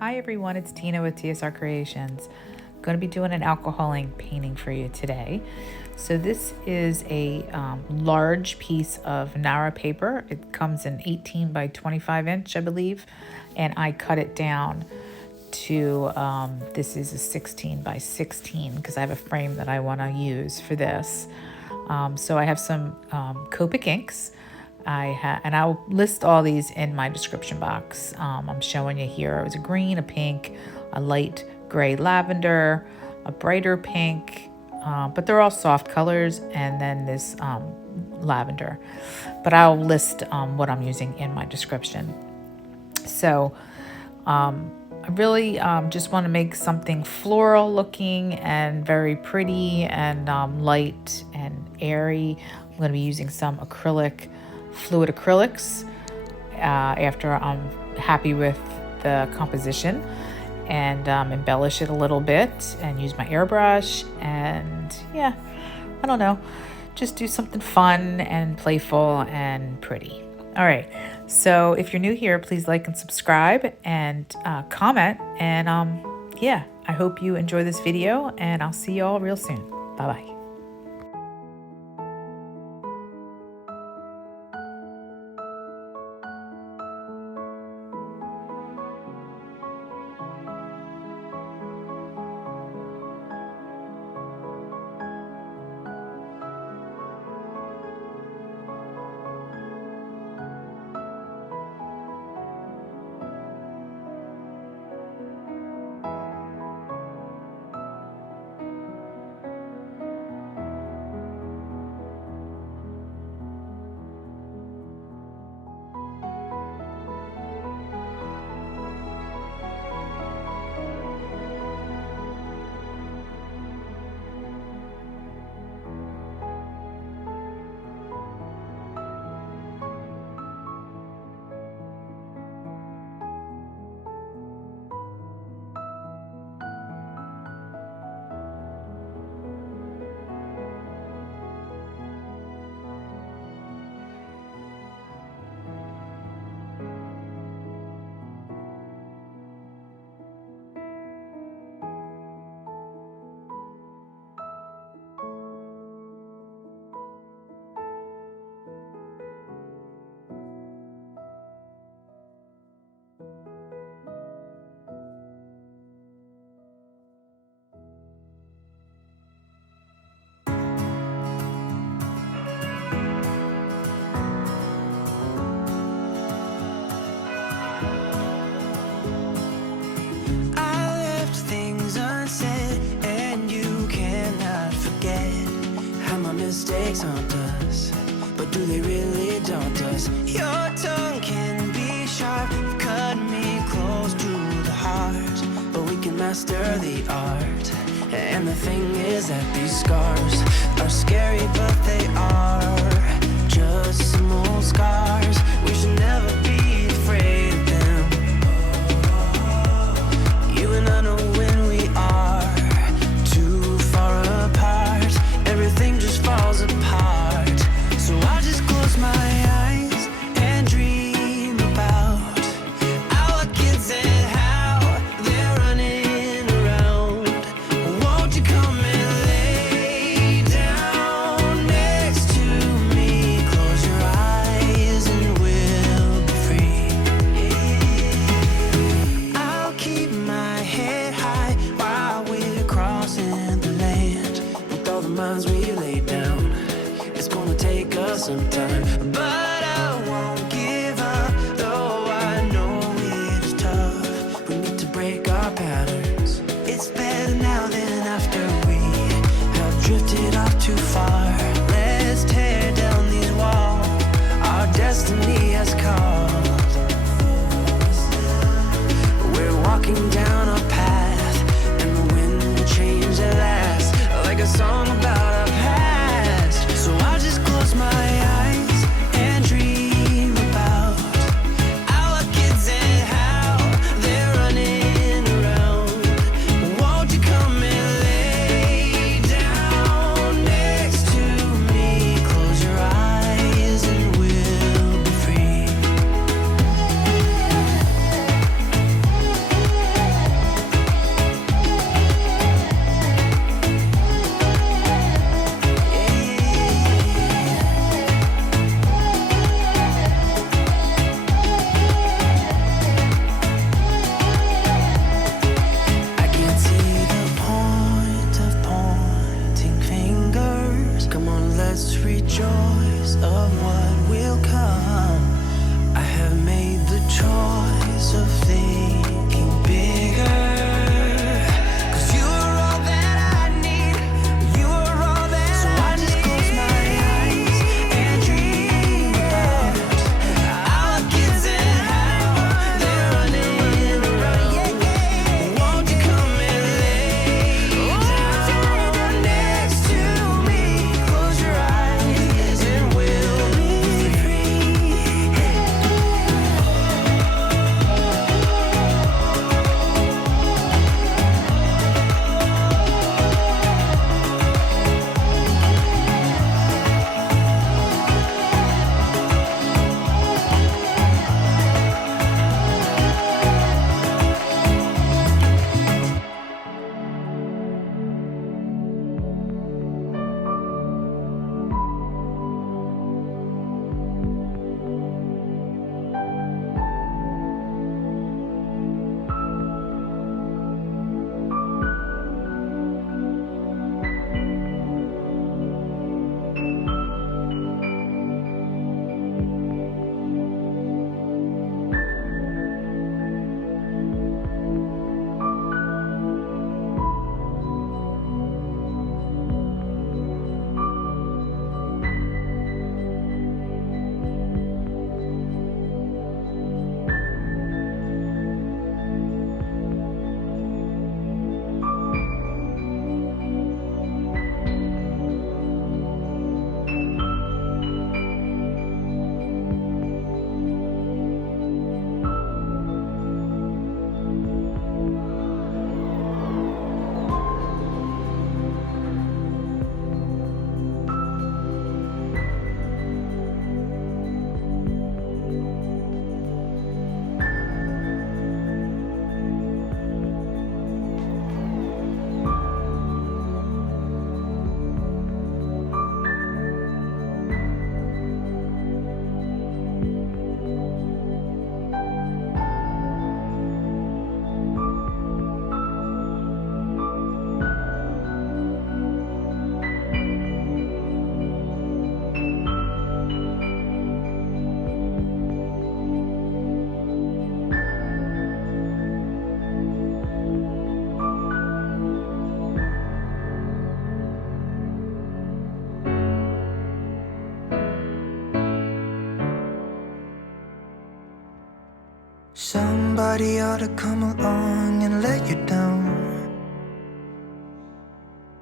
Hi everyone, it's Tina with TSRcreations. I'm going to be doing an alcohol ink painting for you today. So this is a large piece of Nara paper. It comes in 18 by 25 inch, I believe, and I cut it down to, this is a 16 by 16 because I have a frame that I want to use for this. So I have some Copic inks. And I'll list all these in my description box. I'm showing you here. It was a green, a pink, a light gray lavender, a brighter pink, but they're all soft colors, and then this lavender. But I'll list what I'm using in my description. So I really just want to make something floral looking and very pretty and light and airy. I'm going to be using some fluid acrylics after I'm happy with the composition, and embellish it a little bit and use my airbrush, and yeah, I don't know, just do something fun and playful and pretty. All right, so if you're new here, please like and subscribe and comment, and yeah, I hope you enjoy this video, and I'll see you all real soon. Bye-bye. Mistakes haunt us, but do they really daunt us? Your tongue can be sharp, cut me close to the heart, but we can master the art. And the thing is that these scars are scary, but they are just some old scars. We should never be afraid of them. You and I know when we are too far apart, everything just falls apart. So I just close my eyes and dream about our kids and how they're running around. Won't you come and lay down next to me? Close your eyes and we'll be free. I'll keep my head high while we're crossing the land. With all the minds we lay down, it's gonna take us some time, but I won't give up, though I know it is tough. We need to break our patterns. It's better now than after we have drifted off too far. Let's tear down these walls our destiny has called. We're walking down a path, and the wind will change at last, like a song about our past. So I'll just close my eyes and dream about our kids and how they're running around. Won't you come and lay down next to Somebody ought to come along and let you down,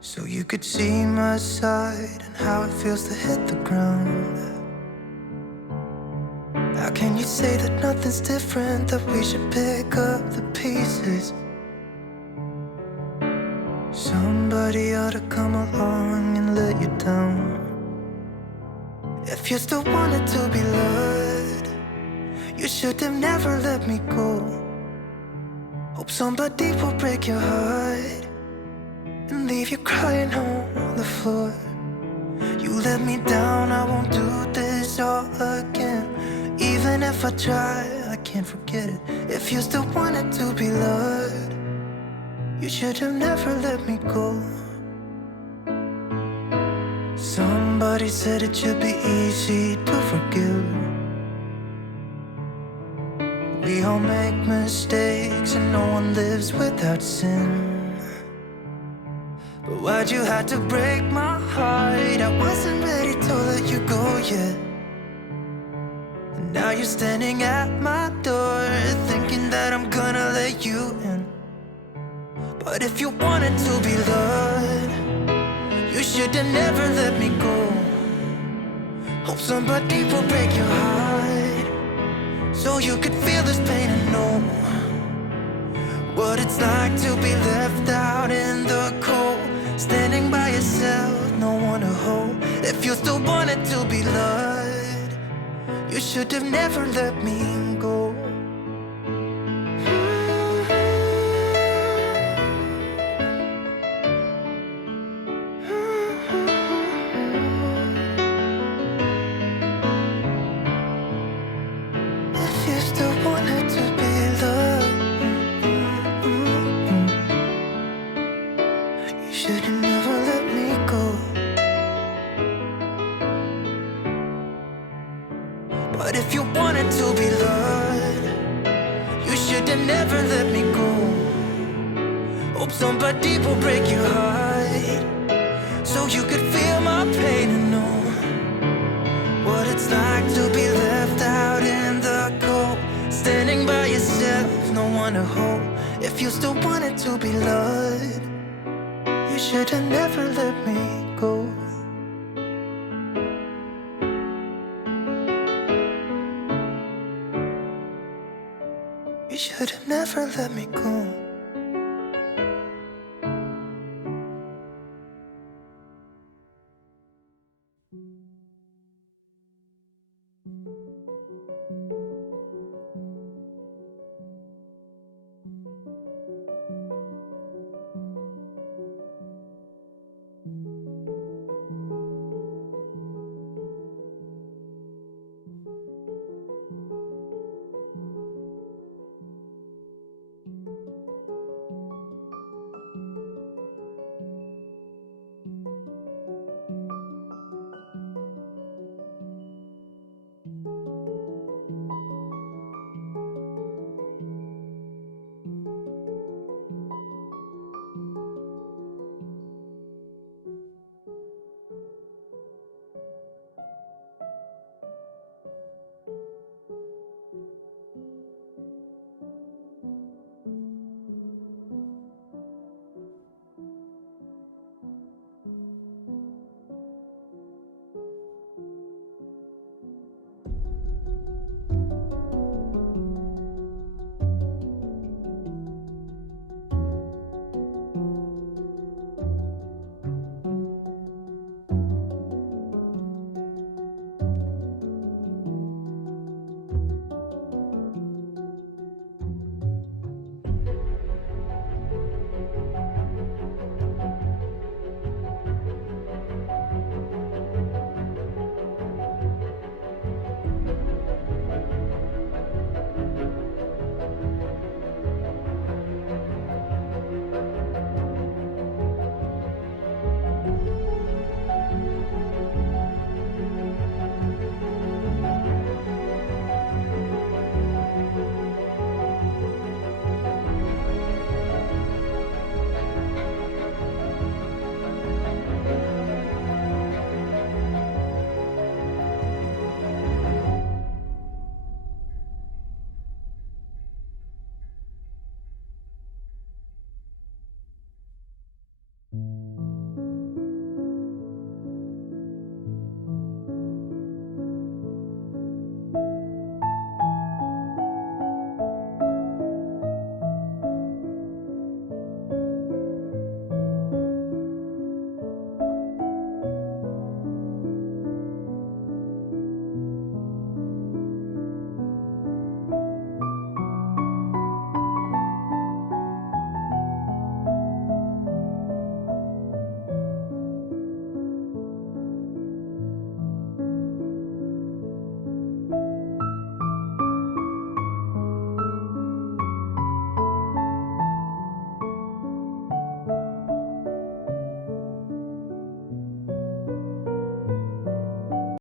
so you could see my side and how it feels to hit the ground. How can you say that nothing's different, that we should pick up the pieces? Somebody ought to come along and let you down. If you still wanted to be loved, you should have never let me go. Hope somebody will break your heart and leave you crying on the floor. You let me down, I won't do this all again. Even if I try, I can't forget it. If you still wanted to be loved, you should have never let me go. Somebody said it should be easy to forgive. We all make mistakes and no one lives without sin. But why'd you have to break my heart? I wasn't ready to let you go yet. And now you're standing at my door, thinking that I'm gonna let you in. But if you wanted to be loved, you should have never let me go. Hope somebody will break your heart, so you could feel this pain and know what it's like to be left out in the cold, standing by yourself, no one to hold. If you still wanted to be loved, you should have never let me go. But if you wanted to be loved, you should have never let me go. Hope somebody will break your heart, so you could feel my pain and know what it's like to be left out in the cold, standing by yourself, no one to hold. If you still wanted to be loved, you should have never let me go. You should have never let me go.